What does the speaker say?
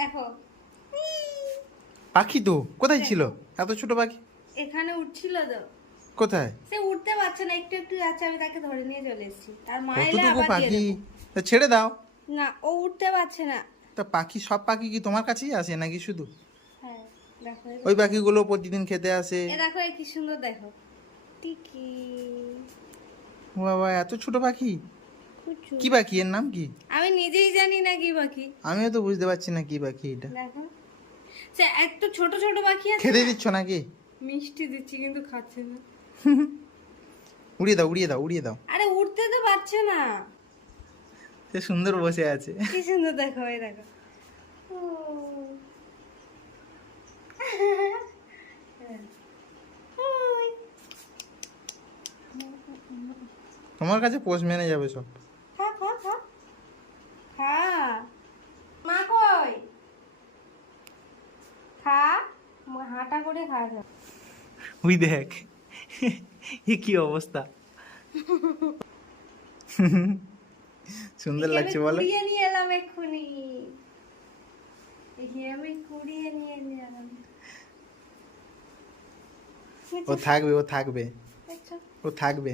দেখো পাখি তো কোথায় ছিল এত ছোট পাখি? এখানে উঠছিল তো, কোথায়? সে উঠতে পারছে না, একটু একটু যাচ্ছে, আমি তাকে ধরে নিয়ে চলে এসেছি। আর মা এলে কতটুকু আবার দিয়ে পাখি? দেবো। তা ছেড়ে দাও। না, ও উঠতে পারছে না। তা পাখি, সব পাখি কি তোমার কাছেই আসে নাকি শুধু? হ্যাঁ দেখো, ওই পাখিগুলো প্রতিদিন খেতে আসে। দেখো কি সুন্দর, দেখো টিকি। ও বাবা, এত ছোট পাখি! কুচু। কি পাখি, এর নাম কি? আমি নিজেই জানি না কি পাখি। আমিও তো বুঝতে পারছি না কি পাখি এটা। দেখো, সে এত ছোট ছোট পাখি আছে খেতে না? দিচ্ছ নাকি? মিষ্টি দিচ্ছি কিন্তু খাচ্ছে না। উড়িয়ে দাও, উড়িয়ে দাও, উড়িয়ে দাও। আরে উঠতে তো পারছে না। সে সুন্দর বসে আছে। কি সুন্দর, দেখো এই দেখো। ও। ওই। তোমার কাছে পোষ মেনে যাবে সব। খা খা খা খা। মা কই? খা, হাঁটা করে খা খা। ওই দেখ, এ কি অবস্থা! সুন্দর লাগছে বলো? কুড়িয়ে নিয়ে এলাম এক্ষুনি। আমি কুড়িয়ে নিয়ে এলাম। ও থাকবে, ও থাকবে, দেখছো? ও থাকবে।